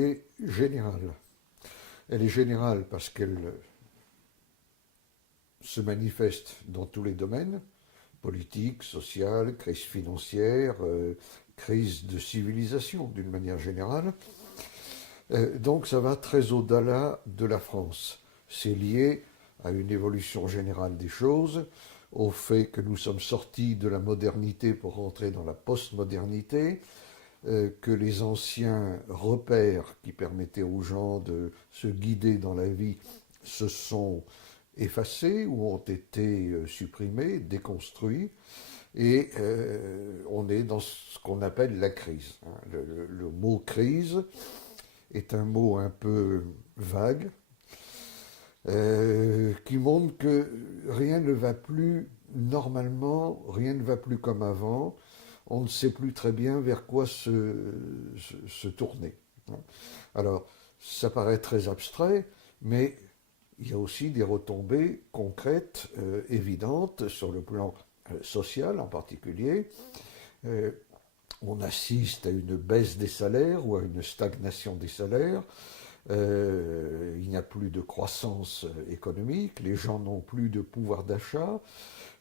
qui est générale. Elle est générale parce qu'elle se manifeste dans tous les domaines, politique, social, crise financière, crise de civilisation d'une manière générale. Donc ça va très au-delà de la France. C'est lié à une évolution générale des choses, au fait que nous sommes sortis de la modernité pour rentrer dans la postmodernité, que les anciens repères qui permettaient aux gens de se guider dans la vie se sont effacés ou ont été supprimés, déconstruits, et on est dans ce qu'on appelle la crise. Le mot crise est un mot un peu vague, qui montre que rien ne va plus normalement, rien ne va plus comme avant, on ne sait plus très bien vers quoi se tourner. Alors, ça paraît très abstrait, mais il y a aussi des retombées concrètes, évidentes, sur le plan social en particulier. On assiste à une baisse des salaires ou à une stagnation des salaires. Il n'y a plus de croissance économique, les gens n'ont plus de pouvoir d'achat,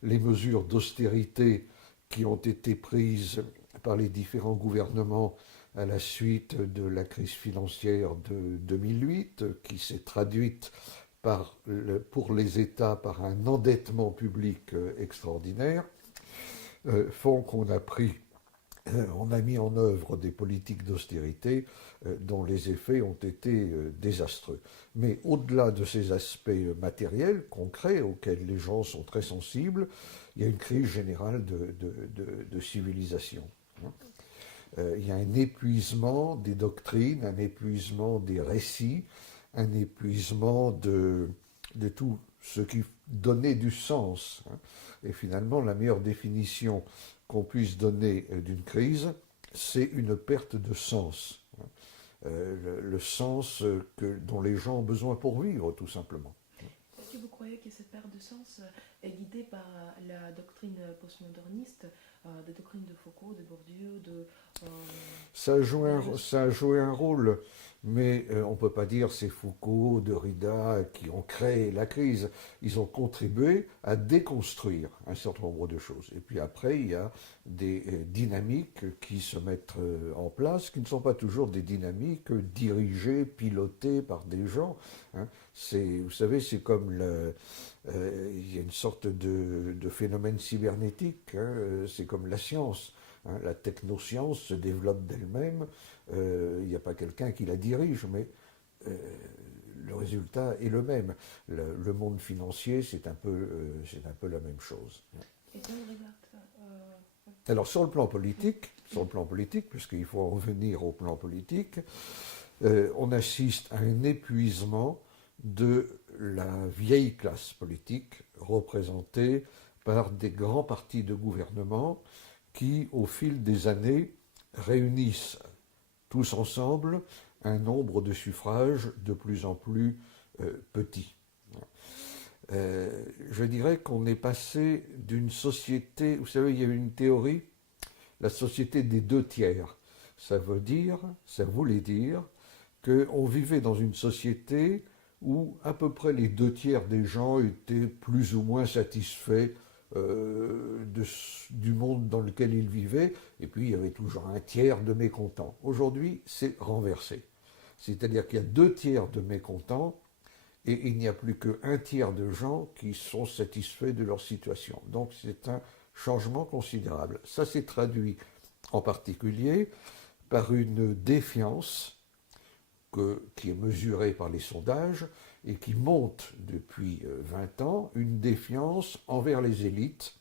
les mesures d'austérité qui ont été prises par les différents gouvernements à la suite de la crise financière de 2008, qui s'est traduite pour les États par un endettement public extraordinaire, font qu'on a on a mis en œuvre des politiques d'austérité dont les effets ont été désastreux. Mais au-delà de ces aspects matériels, concrets, auxquels les gens sont très sensibles, il y a une crise générale de civilisation. Il y a un épuisement des doctrines, un épuisement des récits, un épuisement de tout ce qui donnait du sens. Et finalement, la meilleure définition qu'on puisse donner d'une crise, c'est une perte de sens. Le sens dont les gens ont besoin pour vivre, tout simplement. Est-ce que vous croyez que cette perte de sens est guidée par la doctrine postmoderniste, des doctrines de Foucault, de Bourdieu, ça a joué un rôle, mais on ne peut pas dire c'est Foucault, Derrida qui ont créé la crise. Ils ont contribué à déconstruire un certain nombre de choses. Et puis après, il y a des dynamiques qui se mettent en place, qui ne sont pas toujours des dynamiques dirigées, pilotées par des gens. Vous savez, c'est comme il y a une sorte de phénomène cybernétique, c'est comme la science. La technoscience se développe d'elle-même, il n'y a pas quelqu'un qui la dirige, mais le résultat est le même. Le monde financier, c'est un peu la même chose. Et quand on regarde, Alors sur le plan politique, puisqu'il faut en venir au plan politique, on assiste à un épuisement de la vieille classe politique représentée par des grands partis de gouvernement qui, au fil des années, réunissent tous ensemble un nombre de suffrages de plus en plus petit. Je dirais qu'on est passé d'une société, vous savez, il y a une théorie, la société des 2 tiers. Ça voulait dire qu'on vivait dans une société où à peu près les 2 tiers des gens étaient plus ou moins satisfaits du monde dans lequel ils vivaient, et puis il y avait toujours 1 tiers de mécontents. Aujourd'hui, c'est renversé. C'est-à-dire qu'il y a 2 tiers de mécontents, et il n'y a plus que 1 tiers de gens qui sont satisfaits de leur situation. Donc c'est un changement considérable. Ça s'est traduit en particulier par une défiance qui est mesurée par les sondages et qui monte depuis 20 ans, une défiance envers les élites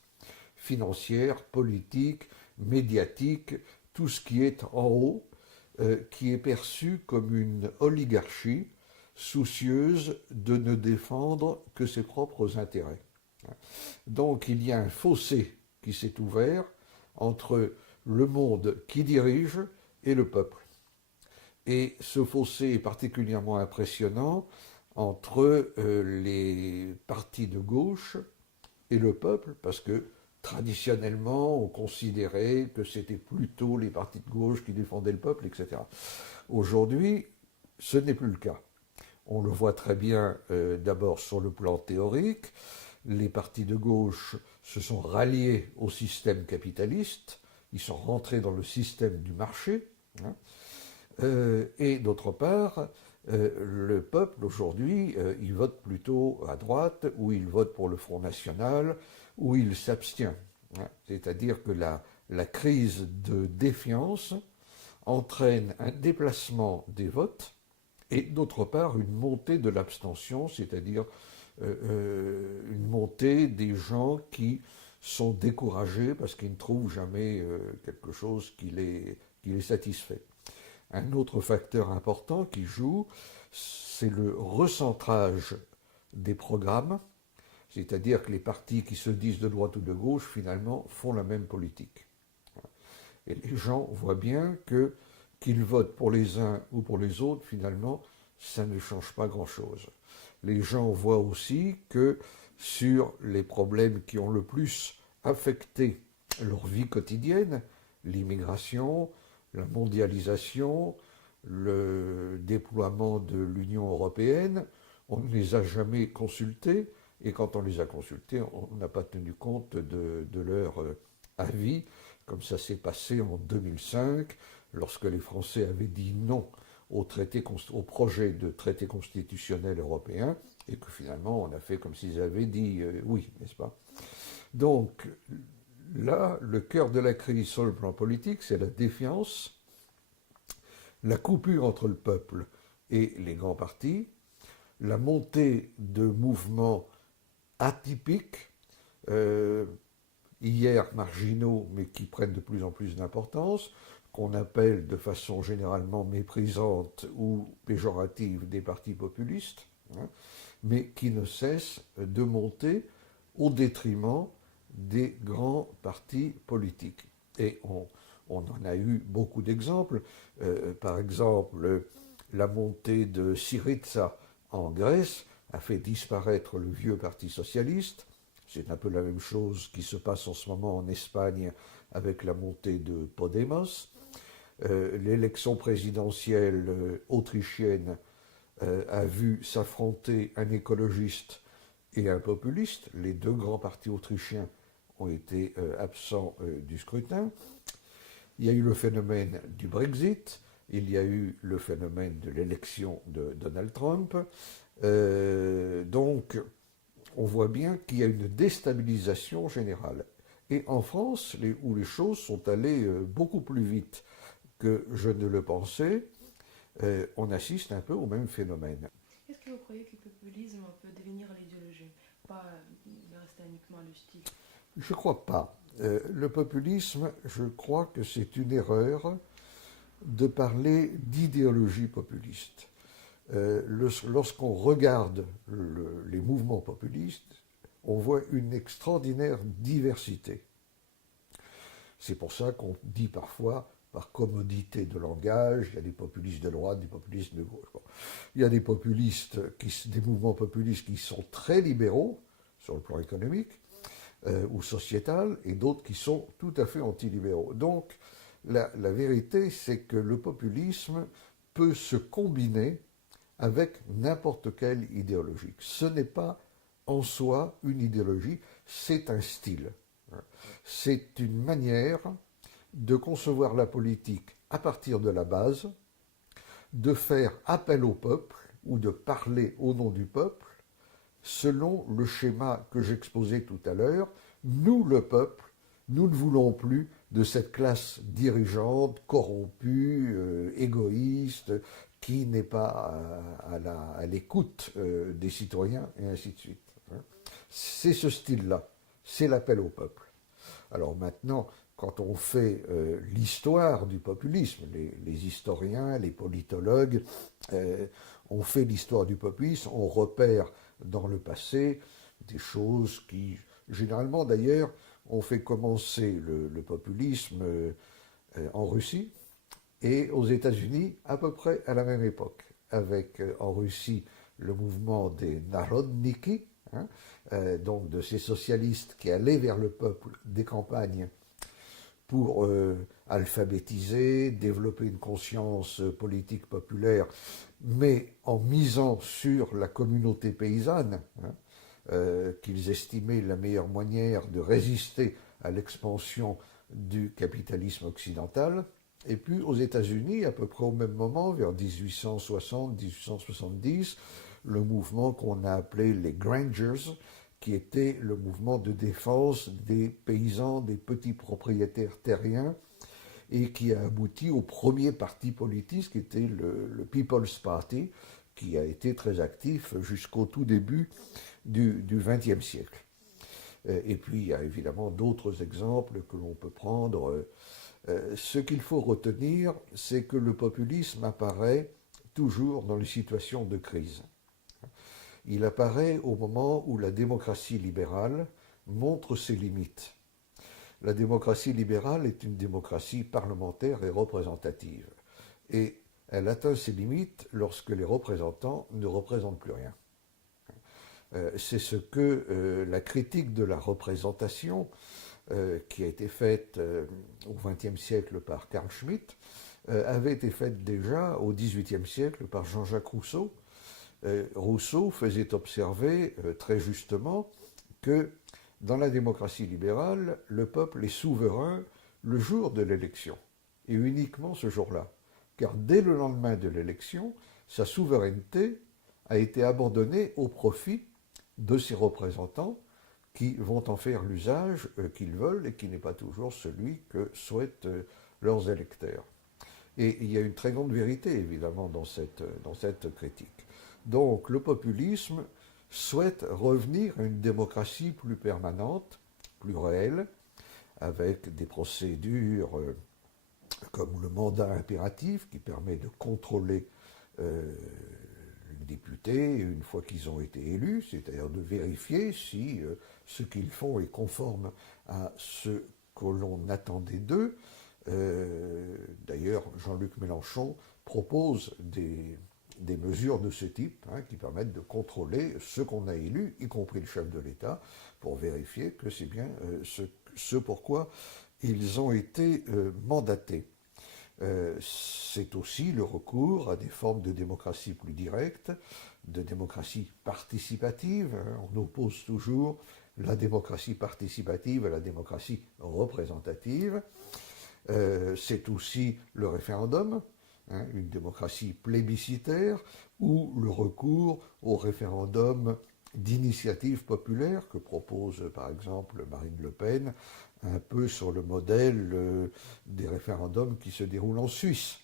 financières, politiques, médiatiques, tout ce qui est en haut, qui est perçu comme une oligarchie soucieuse de ne défendre que ses propres intérêts. Donc il y a un fossé qui s'est ouvert entre le monde qui dirige et le peuple. Et ce fossé est particulièrement impressionnant entre les partis de gauche et le peuple, parce que traditionnellement, on considérait que c'était plutôt les partis de gauche qui défendaient le peuple, etc. Aujourd'hui, ce n'est plus le cas. On le voit très bien d'abord sur le plan théorique. Les partis de gauche se sont ralliés au système capitaliste, ils sont rentrés dans le système du marché, hein. Et d'autre part, le peuple aujourd'hui, il vote plutôt à droite, ou il vote pour le Front National, ou il s'abstient, hein. C'est-à-dire que la crise de défiance entraîne un déplacement des votes et d'autre part une montée de l'abstention, c'est-à-dire une montée des gens qui sont découragés parce qu'ils ne trouvent jamais quelque chose qui les satisfait. Un autre facteur important qui joue, c'est le recentrage des programmes, c'est-à-dire que les partis qui se disent de droite ou de gauche, finalement, font la même politique. Et les gens voient bien que qu'ils votent pour les uns ou pour les autres, finalement, ça ne change pas grand-chose. Les gens voient aussi que sur les problèmes qui ont le plus affecté leur vie quotidienne, l'immigration, la mondialisation, le déploiement de l'Union européenne, on ne les a jamais consultés, et quand on les a consultés, on n'a pas tenu compte de leur avis, comme ça s'est passé en 2005, lorsque les Français avaient dit non au projet de traité constitutionnel européen, et que finalement on a fait comme s'ils avaient dit oui, n'est-ce pas? Donc là, le cœur de la crise sur le plan politique, c'est la défiance, la coupure entre le peuple et les grands partis, la montée de mouvements atypiques, hier marginaux, mais qui prennent de plus en plus d'importance, qu'on appelle de façon généralement méprisante ou péjorative des partis populistes, hein, mais qui ne cessent de monter au détriment des grands partis politiques. Et on en a eu beaucoup d'exemples. Par exemple, la montée de Syriza en Grèce a fait disparaître le vieux parti socialiste. C'est un peu la même chose qui se passe en ce moment en Espagne avec la montée de Podemos. L'élection présidentielle autrichienne a vu s'affronter un écologiste et un populiste. Les deux grands partis autrichiens ont été absents du scrutin. Il y a eu le phénomène du Brexit, il y a eu le phénomène de l'élection de Donald Trump. Donc, on voit bien qu'il y a une déstabilisation générale. Et en France, où les choses sont allées beaucoup plus vite que je ne le pensais, on assiste un peu au même phénomène. Est-ce que vous croyez que le populisme peut devenir l'idéologie, pas rester uniquement le style? Je ne crois pas. Le populisme, je crois que c'est une erreur de parler d'idéologie populiste. Lorsqu'on regarde les mouvements populistes, on voit une extraordinaire diversité. C'est pour ça qu'on dit parfois, par commodité de langage, il y a des populistes de droite, des populistes de gauche. Bon. Il y a des des mouvements populistes qui sont très libéraux sur le plan économique ou sociétal, et d'autres qui sont tout à fait antilibéraux. Donc, la vérité, c'est que le populisme peut se combiner avec n'importe quelle idéologie. Ce n'est pas en soi une idéologie, c'est un style. C'est une manière de concevoir la politique à partir de la base, de faire appel au peuple ou de parler au nom du peuple selon le schéma que j'exposais tout à l'heure. Nous, le peuple, nous ne voulons plus de cette classe dirigeante, corrompue, égoïste, qui n'est pas à l'écoute des citoyens, et ainsi de suite. C'est ce style-là, c'est l'appel au peuple. Alors maintenant, quand on fait l'histoire du populisme, les historiens, les politologues, on fait l'histoire du populisme, on repère dans le passé des choses qui, généralement d'ailleurs, ont fait commencer le populisme en Russie et aux États-Unis à peu près à la même époque, avec en Russie le mouvement des Narodniki, hein, donc de ces socialistes qui allaient vers le peuple des campagnes pour alphabétiser, développer une conscience politique populaire mais en misant sur la communauté paysanne, qu'ils estimaient la meilleure manière de résister à l'expansion du capitalisme occidental. Et puis aux États-Unis, à peu près au même moment, vers 1860-1870, le mouvement qu'on a appelé les Grangers, qui était le mouvement de défense des paysans, des petits propriétaires terriens, et qui a abouti au premier parti politique, qui était le People's Party, qui a été très actif jusqu'au tout début du XXe siècle. Et puis, il y a évidemment d'autres exemples que l'on peut prendre. Ce qu'il faut retenir, c'est que le populisme apparaît toujours dans les situations de crise. Il apparaît au moment où la démocratie libérale montre ses limites. La démocratie libérale est une démocratie parlementaire et représentative. Et elle atteint ses limites lorsque les représentants ne représentent plus rien. C'est ce que la critique de la représentation, qui a été faite au XXe siècle par Carl Schmitt, avait été faite déjà au XVIIIe siècle par Jean-Jacques Rousseau. Rousseau faisait observer très justement que dans la démocratie libérale, le peuple est souverain le jour de l'élection, et uniquement ce jour-là. Car dès le lendemain de l'élection, sa souveraineté a été abandonnée au profit de ses représentants qui vont en faire l'usage qu'ils veulent et qui n'est pas toujours celui que souhaitent leurs électeurs. Et il y a une très grande vérité, évidemment, dans cette critique. Donc, le populisme souhaite revenir à une démocratie plus permanente, plus réelle, avec des procédures comme le mandat impératif qui permet de contrôler les députés une fois qu'ils ont été élus, c'est-à-dire de vérifier si ce qu'ils font est conforme à ce que l'on attendait d'eux. D'ailleurs, Jean-Luc Mélenchon propose des mesures de ce type qui permettent de contrôler ce qu'on a élu, y compris le chef de l'État, pour vérifier que c'est bien ce pourquoi ils ont été mandatés. C'est aussi le recours à des formes de démocratie plus directe, de démocratie participative. On oppose toujours la démocratie participative à la démocratie représentative. C'est aussi le référendum, une démocratie plébiscitaire, ou le recours au référendum d'initiative populaire que propose par exemple Marine Le Pen, un peu sur le modèle des référendums qui se déroulent en Suisse.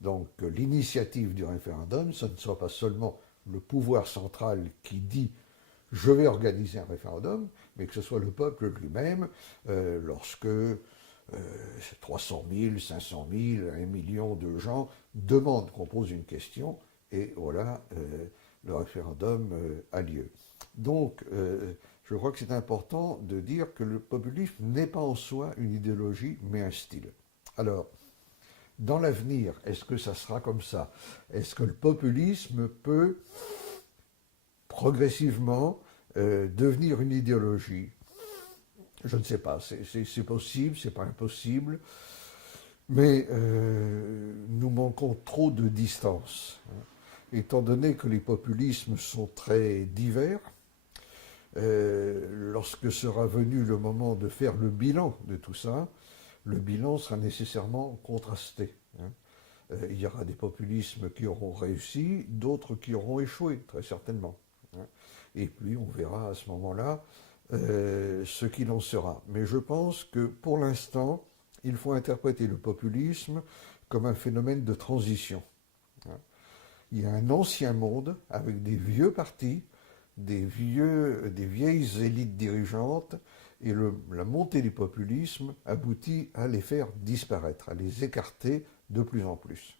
Donc l'initiative du référendum, ce ne soit pas seulement le pouvoir central qui dit « je vais organiser un référendum », mais que ce soit le peuple lui-même, lorsque 300 000, 500 000, 1 million de gens demandent qu'on pose une question, et voilà, le référendum a lieu. Donc, je crois que c'est important de dire que le populisme n'est pas en soi une idéologie, mais un style. Alors, dans l'avenir, est-ce que ça sera comme ça? Est-ce que le populisme peut progressivement devenir une idéologie? Je ne sais pas, c'est possible, c'est pas impossible, mais nous manquons trop de distance. Étant donné que les populismes sont très divers, lorsque sera venu le moment de faire le bilan de tout ça, le bilan sera nécessairement contrasté. Il y aura des populismes qui auront réussi, d'autres qui auront échoué, très certainement. Et puis on verra à ce moment-là ce qu'il en sera. Mais je pense que pour l'instant, il faut interpréter le populisme comme un phénomène de transition. Il y a un ancien monde avec des vieux partis, des vieilles élites dirigeantes, et la montée du populisme aboutit à les faire disparaître, à les écarter de plus en plus.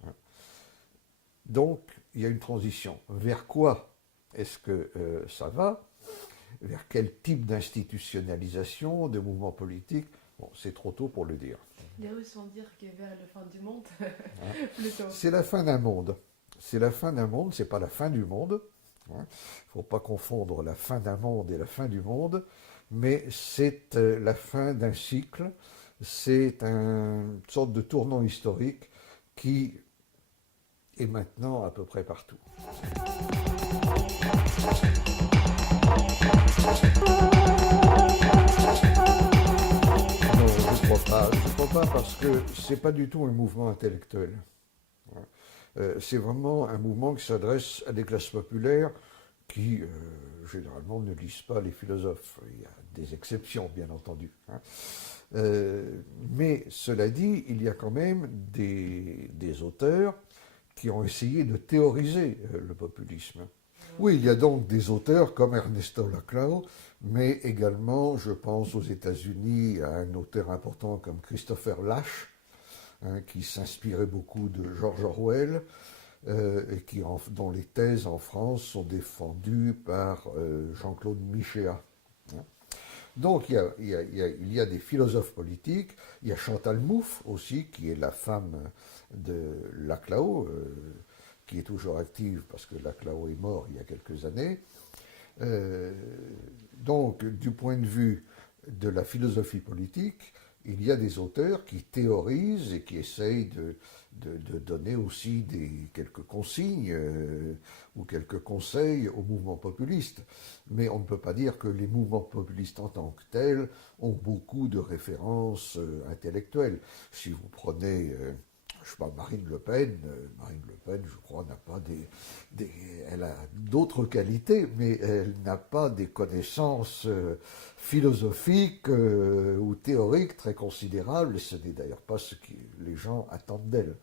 Donc, il y a une transition. Vers quoi est-ce que ça va? Vers quel type d'institutionnalisation, de mouvement politique? Bon, c'est trop tôt pour le dire. Les Russes vont dire que vers la fin du monde, plutôt. C'est la fin d'un monde. C'est la fin d'un monde, c'est pas la fin du monde. Il ne faut pas confondre la fin d'un monde et la fin du monde, mais c'est la fin d'un cycle, c'est une sorte de tournant historique qui et maintenant à peu près partout. Non, je ne crois pas. Je ne crois pas parce que c'est pas du tout un mouvement intellectuel. C'est vraiment un mouvement qui s'adresse à des classes populaires qui, généralement, ne lisent pas les philosophes. Il y a des exceptions, bien entendu. Mais cela dit, il y a quand même des auteurs qui ont essayé de théoriser le populisme. Oui, il y a donc des auteurs comme Ernesto Laclau, mais également, je pense aux États-Unis, à un auteur important comme Christopher Lasch, qui s'inspirait beaucoup de George Orwell, et dont les thèses en France sont défendues par Jean-Claude Michéa. Donc il y a des philosophes politiques, il y a Chantal Mouffe aussi, qui est la femme de Laclau, qui est toujours active parce que Laclau est mort il y a quelques années. Donc du point de vue de la philosophie politique, il y a des auteurs qui théorisent et qui essayent de donner aussi quelques consignes ou quelques conseils aux mouvements populistes. Mais on ne peut pas dire que les mouvements populistes en tant que tels ont beaucoup de références intellectuelles. Si vous prenez, je sais pas, Marine Le Pen, je crois, n'a pas elle a d'autres qualités, mais elle n'a pas des connaissances philosophiques ou théoriques très considérables, et ce n'est d'ailleurs pas ce que les gens attendent d'elle.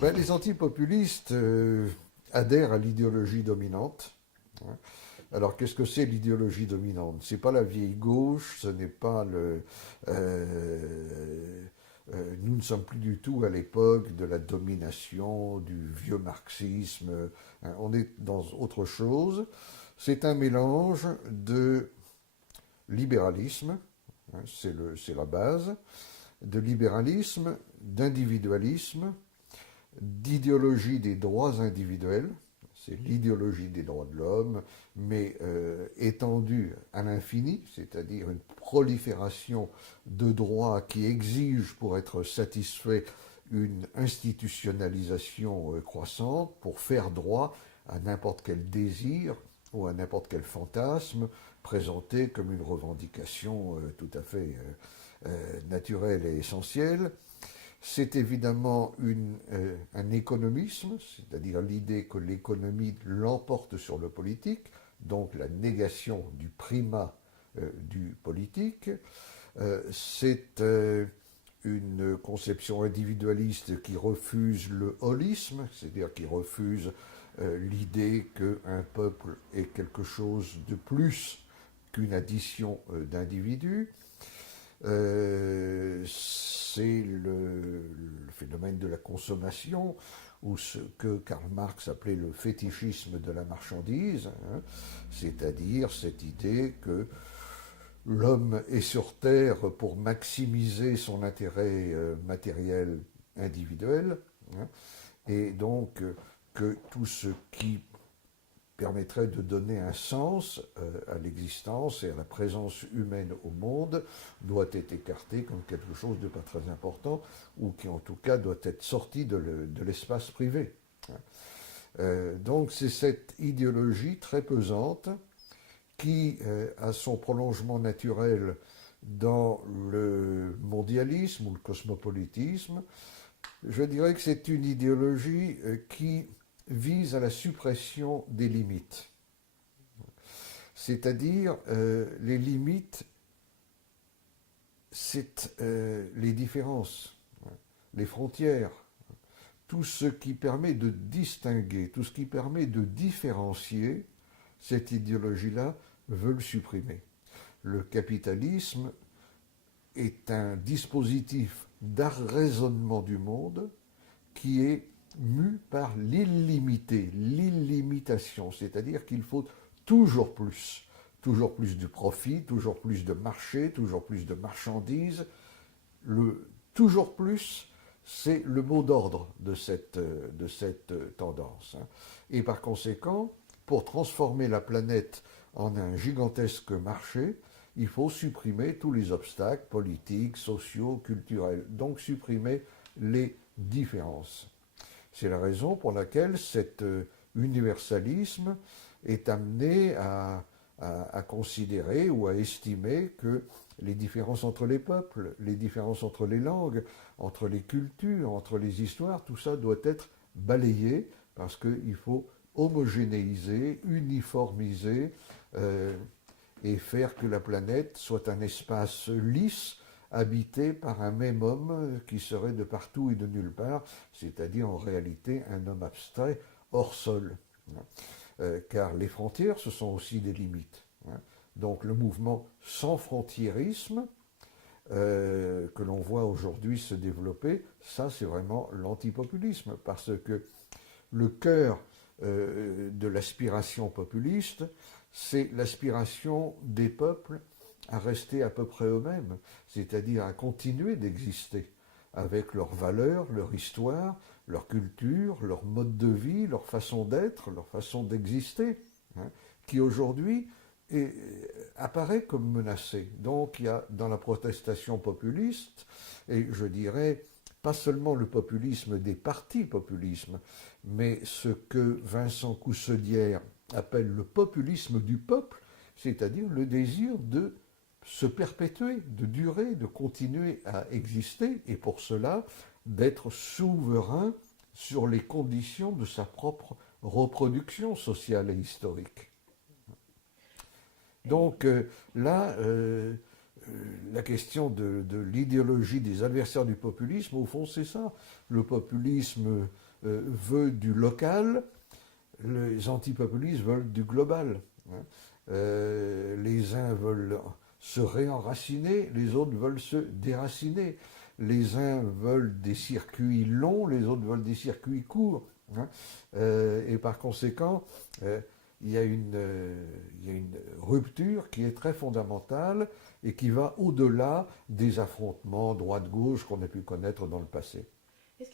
Ben, les antipopulistes adhèrent à l'idéologie dominante. Alors, qu'est-ce que c'est l'idéologie dominante? C'est pas la vieille gauche, ce n'est pas nous ne sommes plus du tout à l'époque de la domination, du vieux marxisme. On est dans autre chose. C'est un mélange de libéralisme, c'est la base, de libéralisme, d'individualisme, d'idéologie des droits individuels, c'est l'idéologie des droits de l'homme, mais étendue à l'infini, c'est-à-dire une prolifération de droits qui exigent pour être satisfait une institutionnalisation croissante pour faire droit à n'importe quel désir ou à n'importe quel fantasme présenté comme une revendication tout à fait naturelle et essentielle. C'est évidemment un économisme, c'est-à-dire l'idée que l'économie l'emporte sur le politique, donc la négation du primat du politique. C'est une conception individualiste qui refuse le holisme, c'est-à-dire qui refuse l'idée qu'un peuple est quelque chose de plus qu'une addition d'individus. C'est le phénomène de la consommation, ou ce que Karl Marx appelait le fétichisme de la marchandise, c'est-à-dire cette idée que l'homme est sur Terre pour maximiser son intérêt matériel individuel, et donc que tout ce qui permettrait de donner un sens à l'existence et à la présence humaine au monde doit être écarté comme quelque chose de pas très important ou qui en tout cas doit être sorti de l'espace privé. Donc c'est cette idéologie très pesante qui a son prolongement naturel dans le mondialisme ou le cosmopolitisme. Je dirais que c'est une idéologie qui vise à la suppression des limites. C'est-à-dire, les limites, c'est les différences, les frontières, tout ce qui permet de distinguer, tout ce qui permet de différencier, cette idéologie-là veut le supprimer. Le capitalisme est un dispositif d'arraisonnement du monde qui est mu par l'illimité, l'illimitation, c'est-à-dire qu'il faut toujours plus de profit, toujours plus de marché, toujours plus de marchandises. Le toujours plus, c'est le mot d'ordre de cette tendance. Et par conséquent, pour transformer la planète en un gigantesque marché, il faut supprimer tous les obstacles politiques, sociaux, culturels, donc supprimer les différences. C'est la raison pour laquelle cet universalisme est amené à considérer ou à estimer que les différences entre les peuples, les différences entre les langues, entre les cultures, entre les histoires, tout ça doit être balayé parce qu'il faut homogénéiser, uniformiser et faire que la planète soit un espace lisse habité par un même homme qui serait de partout et de nulle part, c'est-à-dire en réalité un homme abstrait hors sol. Car les frontières, ce sont aussi des limites. Donc le mouvement sans frontiérisme que l'on voit aujourd'hui se développer, ça c'est vraiment l'antipopulisme, parce que le cœur de l'aspiration populiste, c'est l'aspiration des peuples à rester à peu près eux-mêmes, c'est-à-dire à continuer d'exister avec leurs valeurs, leur histoire, leur culture, leur mode de vie, leur façon d'être, leur façon d'exister, qui aujourd'hui apparaît comme menacée. Donc il y a dans la protestation populiste, et je dirais pas seulement le populisme des partis populismes, mais ce que Vincent Cousselière appelle le populisme du peuple, c'est-à-dire le désir de se perpétuer, de durer, de continuer à exister, et pour cela d'être souverain sur les conditions de sa propre reproduction sociale et historique. Donc là, la question de l'idéologie des adversaires du populisme, au fond, c'est ça. Le populisme veut du local, les antipopulistes veulent du global. Les uns veulent se réenraciner, les autres veulent se déraciner. Les uns veulent des circuits longs, les autres veulent des circuits courts. Et par conséquent, il y a une rupture qui est très fondamentale et qui va au-delà des affrontements droite-gauche qu'on a pu connaître dans le passé.